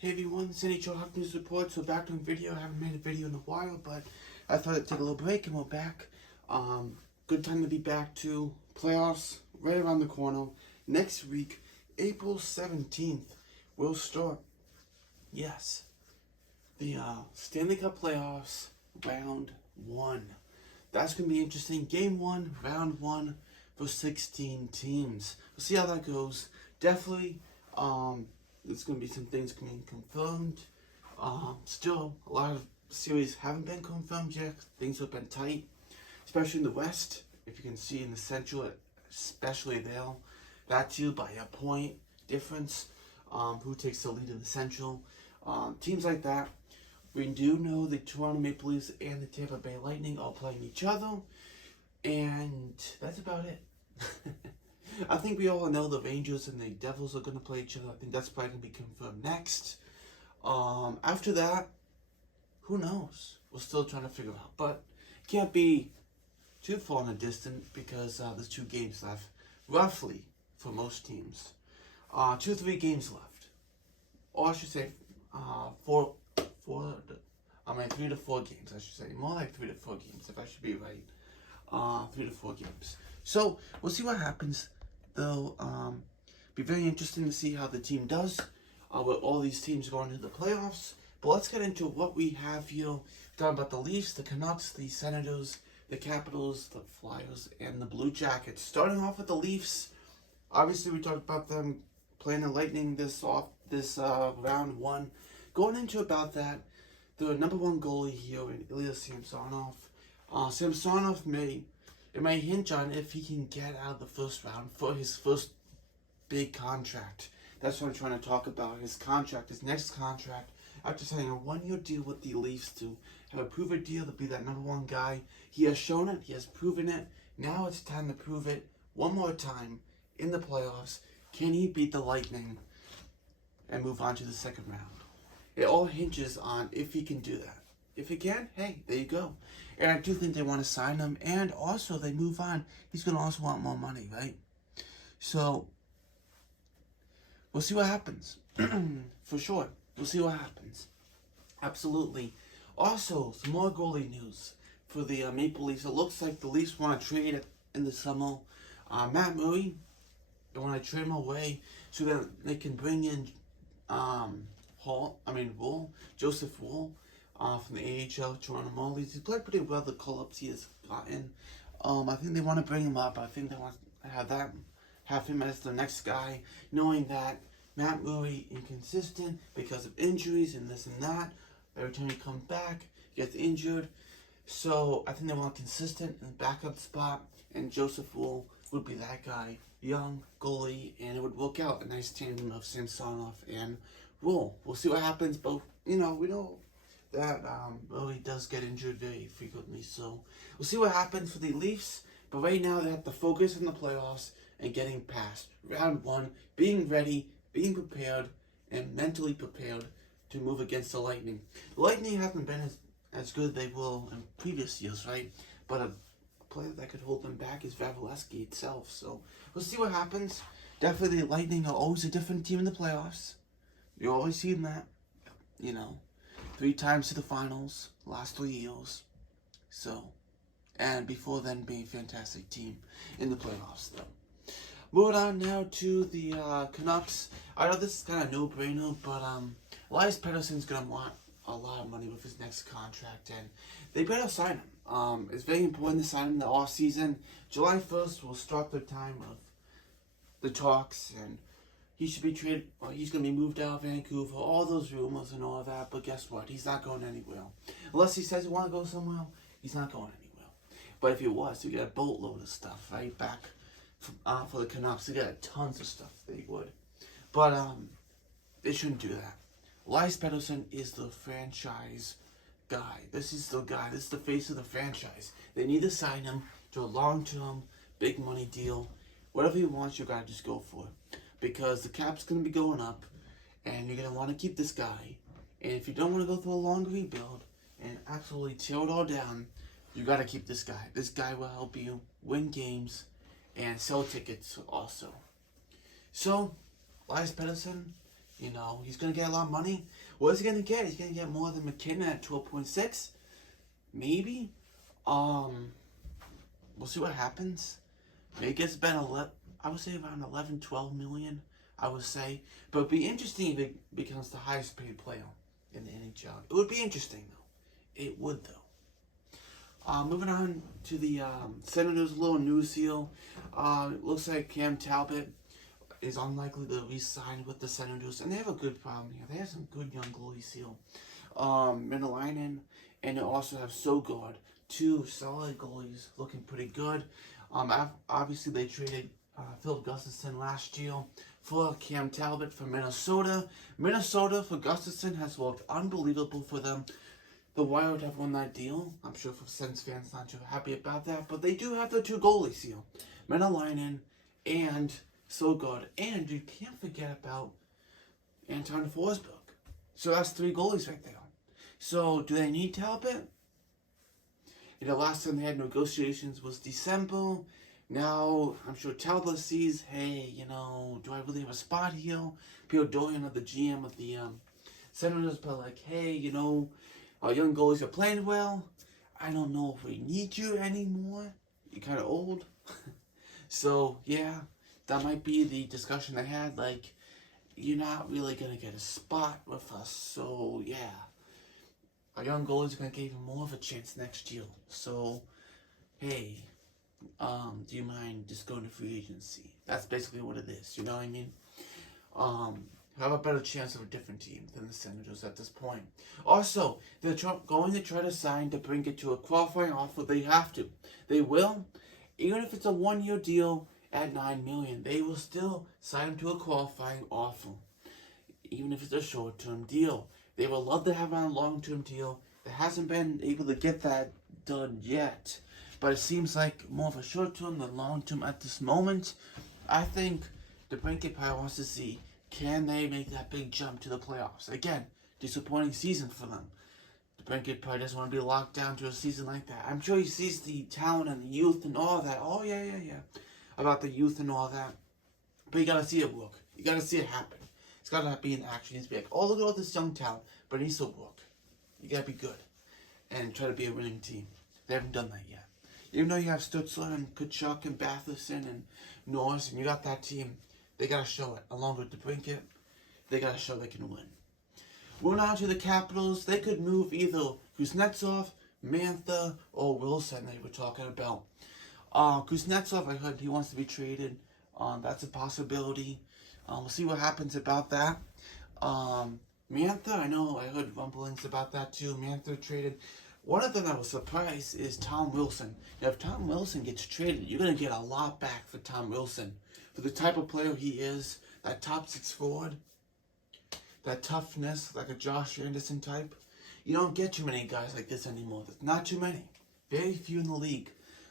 Hey everyone, it's NHL Hockey News Report. So back to a video. I haven't made a video in a while, but I thought I'd take a little break and we're back. Good time to be back to playoffs right around the corner. Next week, April 17th, we'll start, yes, the Stanley Cup playoffs, round 1. That's going to be interesting. Game 1, round 1 for 16 teams. We'll see how that goes. Definitely, there's going to be some things being confirmed. Still, a lot of series haven't been confirmed yet. Things have been tight, especially in the West. If you can see in the Central, especially there, that too by a point difference. Who takes the lead in the Central? Teams like that. We do know the Toronto Maple Leafs and the Tampa Bay Lightning are playing each other, and that's about it. I think we all know the Rangers and the Devils are going to play each other. I think that's probably going to be confirmed next. After that, who knows? We're still trying to figure out. But it can't be too far in the distance because there's 2 games left, roughly, for most teams. 3 games left. Or I should say 3 to 4 games, I should say. More like 3 to 4 games, if I should be right. 3 to 4 games. So, we'll see what happens. Though, be very interesting to see how the team does with all these teams going into the playoffs. But let's get into what we have here. We're talking about the Leafs, the Canucks, the Senators, the Capitals, the Flyers, and the Blue Jackets. Starting off with the Leafs, obviously we talked about them playing the Lightning this round 1. Going into about that, the number 1 goalie here in Ilya Samsonov. Samsonov may hinge on if he can get out of the first round for his first big contract. That's what I'm trying to talk about. His contract, his next contract, after signing a 1-year deal with the Leafs to have a proven deal to be that number 1 guy. He has shown it. He has proven it. Now it's time to prove it one more time in the playoffs. Can he beat the Lightning and move on to the second round? It all hinges on if he can do that. If he can, hey, there you go. And I do think they want to sign him. And also, they move on. He's going to also want more money, right? So, we'll see what happens. For sure. We'll see what happens. Absolutely. Also, some more goalie news for the Maple Leafs. It looks like the Leafs want to trade in the summer. Matt Murray, they want to trade him away so that they can bring in Joseph Wool. From the AHL, Toronto Marlies. He played pretty well the call-ups he has gotten. I think they want to bring him up. I think they want to have him as the next guy, knowing that Matt Murray inconsistent because of injuries and this and that. Every time he comes back, he gets injured. So I think they want consistent in the backup spot, and Joseph Wool would be that guy. Young goalie, and it would work out. A nice tandem of Samsonov and Wool. We'll see what happens, but we know that really does get injured very frequently, so we'll see what happens for the Leafs. But right now they have to focus on the playoffs and getting past round 1, being ready, being prepared, and mentally prepared to move against the Lightning. The Lightning haven't been as good as they will in previous years, right? But a player that could hold them back is Vasilevsky itself, so we'll see what happens. Definitely the Lightning are always a different team in the playoffs. You're always seeing that, 3 times to the finals, last 3 years. So, and before then being a fantastic team in the playoffs, though. Moving on now to the Canucks. I know this is kind of no-brainer, but Elias Pettersson's going to want a lot of money with his next contract, and they better sign him. It's very important to sign him in the off-season. July 1st will start the time of the talks, and he should be traded, or he's going to be moved out of Vancouver, all those rumors and all that, but guess what? He's not going anywhere. Unless he says he wants to go somewhere, he's not going anywhere. But if he was, he got a boatload of stuff, right, back for the Canucks. They got tons of stuff they would. But they shouldn't do that. Elias Pettersson is the franchise guy. This is the guy. This is the face of the franchise. They need to sign him to a long-term, big money deal. Whatever he wants, you got to just go for it. Because the cap's going to be going up, and you're going to want to keep this guy. And if you don't want to go through a long rebuild and absolutely tear it all down, you got to keep this guy. This guy will help you win games and sell tickets also. So, Elias Pettersson, You know, he's going to get a lot of money. What is he going to get? He's going to get more than McKinnon at 12.6. Maybe. We'll see what happens. Maybe it gets about I would say around 11, 12 million. I would say. But it'd be interesting if it becomes the highest paid player in the NHL. It would be interesting, though. It would, though. Moving on to the Senators' little news seal. It looks like Cam Talbot is unlikely to re-sign with the Senators, and they have a good problem here. They have some good young goalies here. Menelainen, and they also have Sogard, two solid goalies looking pretty good. Obviously, they traded Phil Gustafson last year for Cam Talbot from Minnesota. Minnesota for Gustafson has worked unbelievable for them. The Wild have won that deal. I'm sure for Sens fans not too happy about that, but they do have their two goalies here, Menelainen and Sogard, and you can't forget about Anton Forsberg. So that's three goalies right there. So do they need Talbot? You know, last time they had negotiations was December. Now I'm sure Talbot sees, hey, you know, do I really have a spot here? Pierre Dorian, the GM of the Senators, but like, hey, you know, our young goalies are playing well. I don't know if we need you anymore. You're kind of old. So yeah. That might be the discussion they had, like, you're not really going to get a spot with us, so yeah. Our young goalies are going to give you more of a chance next year, so, hey, do you mind just going to free agency? That's basically what it is, you know what I mean? Have a better chance of a different team than the Senators at this point. Also, they're going to try to sign to bring it to a qualifying offer. They have to. They will, even if it's a one-year deal, at $9 million, they will still sign him to a qualifying offer, even if it's a short-term deal. They would love to have on a long-term deal. They hasn't been able to get that done yet, but it seems like more of a short-term than long-term at this moment. I think the Brinket probably wants to see, can they make that big jump to the playoffs? Again, disappointing season for them. The Brinket probably doesn't want to be locked down to a season like that. I'm sure he sees the talent and the youth and all that. Oh yeah. About the youth and all that. But you gotta see it work. You gotta see it happen. It's gotta be in action. It needs to be like, oh, look at all this young talent, but it needs to work. You gotta be good and try to be a winning team. They haven't done that yet. Even though you have Stutzler and Kachuk and Batherson and Norris, and you got that team, they gotta show it. Along with the Brinket, they gotta show they can win. Moving on to the Capitals, they could move either Kuznetsov, Mantha, or Wilson. They were talking about. Kuznetsov, I heard he wants to be traded. That's a possibility. We'll see what happens about that. Mantha, I know I heard rumblings about that too. Mantha traded. One of them that was surprised is Tom Wilson. Now, if Tom Wilson gets traded, you're going to get a lot back for Tom Wilson. For the type of player he is, that top six forward, that toughness, like a Josh Anderson type. You don't get too many guys like this anymore. There's not too many. Very few in the league.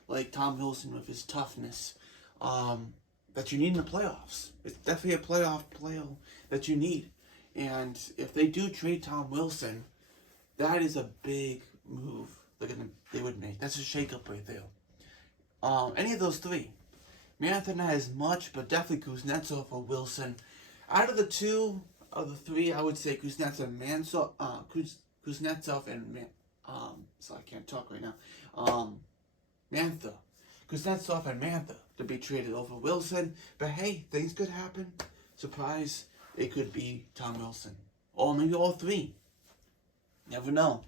Like Tom Wilson with his toughness, that you need in the playoffs. It's definitely a playoff player that you need. And if they do trade Tom Wilson, that is a big move they would make. That's a shakeup right there. Any of those three. Mantha not as much, but definitely Kuznetsov or Wilson. Out of the two of the three, I would say Kuznetsov and so I can't talk right now. Mantha. Kuznetsov and Mantha to be traded over Wilson. But hey, things could happen. Surprise, it could be Tom Wilson. Or maybe all three. Never know.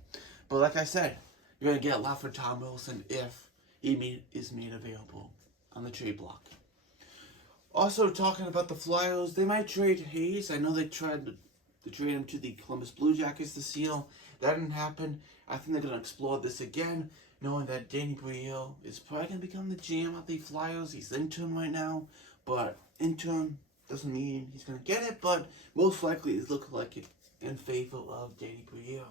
But like I said, you're going to get a lot for Tom Wilson if he is made available on the trade block. Also, talking about the Flyers, they might trade Hayes. I know they tried to trade him to the Columbus Blue Jackets this year. That didn't happen. I think they're going to explore this again, knowing that Danny Briere is probably going to become the GM of the Flyers. He's intern right now, but intern doesn't mean he's going to get it, but most likely it's looking like it in favor of Danny Briere.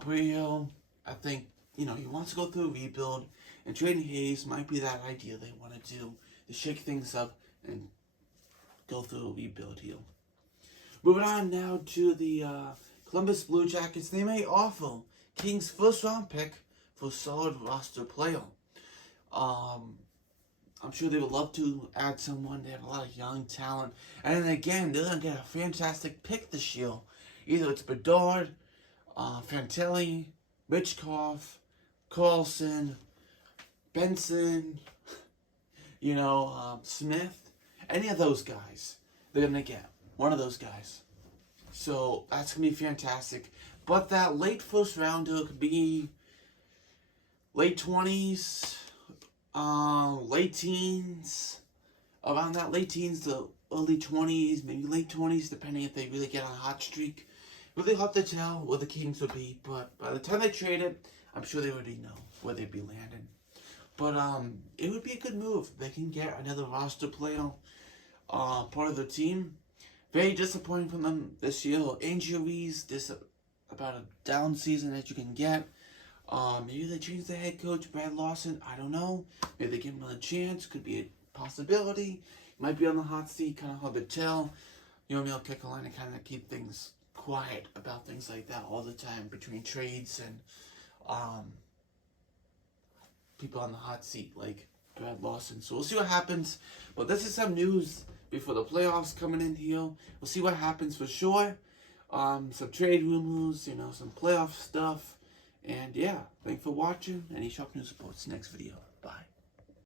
Briere, I think, he wants to go through a rebuild, and trading Hayes might be that idea they want to do, to shake things up and go through a rebuild here. Moving on now to the Columbus Blue Jackets. They may offer Kings' first round pick for a solid roster player. I I'm sure they would love to add someone. They have a lot of young talent. And then again, they're going to get a fantastic pick this year. Either it's Bedard, Fantilli, Richkoff, Carlson, Benson, Smith. Any of those guys, they're going to get. One of those guys. So that's going to be fantastic. But that late first rounder could be late 20s, late teens, around that late teens to early 20s, maybe late 20s, depending if they really get on a hot streak. Really hard to tell where the Kings would be, but by the time they trade it, I'm sure they already know where they'd be landing. But it would be a good move. They can get another roster player, part of the team. Very disappointing from them this year. Injuries, about a down season that you can get. Maybe they change the head coach, Brad Lawson. I don't know. Maybe they give him a chance. Could be a possibility. Might be on the hot seat. Kind of hard to tell. Carolina kind of keep things quiet about things like that all the time between trades and people on the hot seat like Brad Lawson. So we'll see what happens. But this is some news before the playoffs coming in here. We'll see what happens for sure. Some trade rumors, some playoff stuff. And yeah, thanks for watching. Any Sharp News reports next video. Bye.